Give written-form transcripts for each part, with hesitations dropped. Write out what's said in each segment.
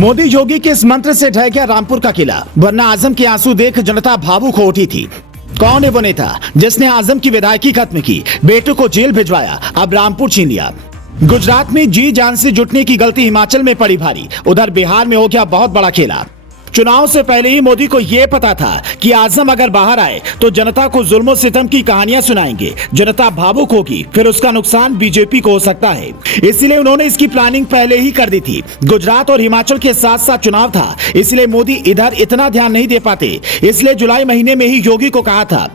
मोदी योगी के इस मंत्र से ढह गया रामपुर का किला, वरना आजम के आंसू देख जनता भावुक हो उठी थी। कौन है वो नेता जिसने आजम की विधायकी खत्म की, बेटों को जेल भिजवाया, अब रामपुर छीन लिया। गुजरात में जी जान से जुटने की गलती हिमाचल में पड़ी भारी, उधर बिहार में हो गया बहुत बड़ा खेला। चुनाव से पहले ही मोदी को यह पता था कि आजम अगर बाहर आए तो जनता को जुल्म सितम की कहानियां सुनाएंगे, जनता भावुक होगी, फिर उसका नुकसान बीजेपी को हो सकता है। इसलिए उन्होंने इसकी प्लानिंग पहले ही कर दी थी। गुजरात और हिमाचल के साथ साथ चुनाव था, इसलिए मोदी इधर इतना ध्यान नहीं दे पाते। इसलिए जुलाई महीने में ही योगी को कहा था,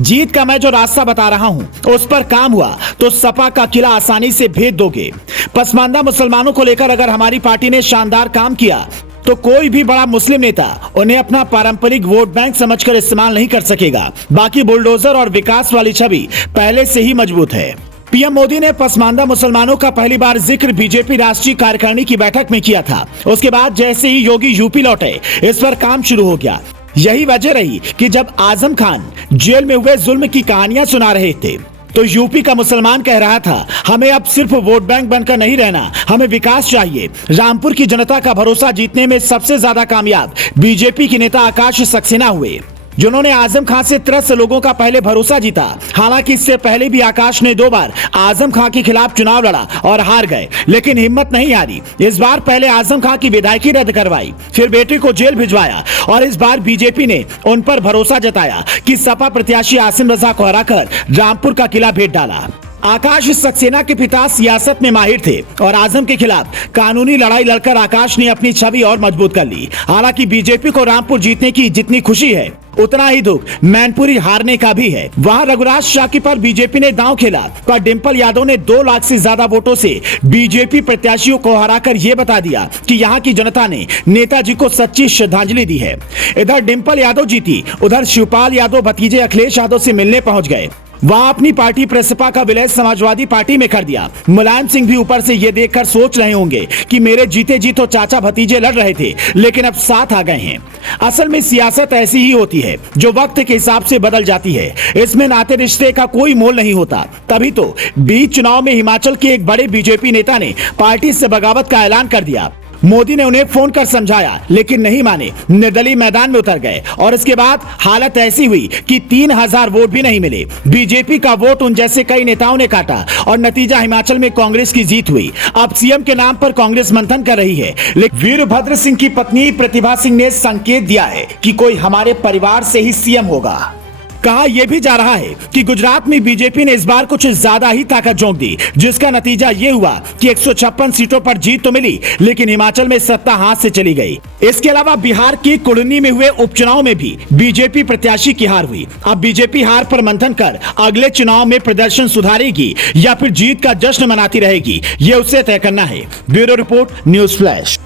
जीत का मैं जो रास्ता बता रहा हूं उस पर काम हुआ तो सपा का किला आसानी से भेद दोगे। पसमानदा मुसलमानों को लेकर अगर हमारी पार्टी ने शानदार काम किया तो कोई भी बड़ा मुस्लिम नेता उन्हें अपना पारंपरिक वोट बैंक समझकर इस्तेमाल नहीं कर सकेगा। बाकी बुलडोजर और विकास वाली छवि पहले से ही मजबूत है। पीएम मोदी ने पसमानदा मुसलमानों का पहली बार जिक्र बीजेपी राष्ट्रीय कार्यकारिणी की बैठक में किया था। उसके बाद जैसे ही योगी यूपी लौटे, इस पर काम शुरू हो गया। यही वजह रही कि जब आजम खान जेल में हुए जुल्म की कहानियां सुना रहे थे तो यूपी का मुसलमान कह रहा था, हमें अब सिर्फ वोट बैंक बनकर नहीं रहना, हमें विकास चाहिए। रामपुर की जनता का भरोसा जीतने में सबसे ज्यादा कामयाब बीजेपी के नेता आकाश सक्सेना हुए, जिन्होंने आजम खान से त्रस्त लोगों का पहले भरोसा जीता। हालांकि इससे पहले भी आकाश ने 2 बार आजम खान के खिलाफ चुनाव लड़ा और हार गए, लेकिन हिम्मत नहीं हारी। इस बार पहले आजम खान की विधायकी रद्द करवाई, फिर बेटे को जेल भिजवाया और इस बार बीजेपी ने उन पर भरोसा जताया कि सपा प्रत्याशी आसिम रजा को हराकर रामपुर का किला भेज डाला। आकाश सक्सेना के पिता सियासत में माहिर थे और आजम के खिलाफ कानूनी लड़ाई लड़कर आकाश ने अपनी छवि और मजबूत कर ली। हालांकि बीजेपी को रामपुर जीतने की जितनी खुशी है, उतना ही दुख मैनपुरी हारने का भी है। वहां रघुराज शाकी पर बीजेपी ने दांव खेला, पर डिंपल यादव ने 2 लाख से ज्यादा वोटों से बीजेपी प्रत्याशियों को हराकर ये बता दिया कि यहाँ की जनता ने नेताजी को सच्ची श्रद्धांजलि दी है। इधर डिंपल यादव जीती, उधर शिवपाल यादव भतीजे अखिलेश यादव से मिलने पहुंच गए। वहां अपनी पार्टी प्रसपा का विलय समाजवादी पार्टी में कर दिया। मुलायम सिंह भी ऊपर से ये देखकर सोच रहे होंगे कि मेरे जीते जी तो चाचा भतीजे लड़ रहे थे, लेकिन अब साथ आ गए हैं। असल में सियासत ऐसी ही होती है जो वक्त के हिसाब से बदल जाती है। इसमें नाते रिश्ते का कोई मोल नहीं होता। तभी तो बीच चुनाव में हिमाचल के एक बड़े बीजेपी नेता ने पार्टी से बगावत का ऐलान कर दिया। मोदी ने उन्हें फोन कर समझाया, लेकिन नहीं माने, निर्दलीय मैदान में उतर गए और इसके बाद हालत ऐसी हुई कि 3000 वोट भी नहीं मिले। बीजेपी का वोट उन जैसे कई नेताओं ने काटा और नतीजा हिमाचल में कांग्रेस की जीत हुई। अब सीएम के नाम पर कांग्रेस मंथन कर रही है, लेकिन वीरभद्र सिंह की पत्नी प्रतिभा सिंह ने संकेत दिया है कि कोई हमारे परिवार से ही सीएम होगा। कहा यह भी जा रहा है कि गुजरात में बीजेपी ने इस बार कुछ ज्यादा ही ताकत झोंक दी, जिसका नतीजा ये हुआ कि 156 सीटों पर जीत तो मिली, लेकिन हिमाचल में सत्ता हाथ से चली गई। इसके अलावा बिहार की कुड़नी में हुए उपचुनाव में भी बीजेपी प्रत्याशी की हार हुई। अब बीजेपी हार पर मंथन कर अगले चुनाव में प्रदर्शन सुधारेगी या फिर जीत का जश्न मनाती रहेगी, ये उससे तय करना है। Bureau report, news flash.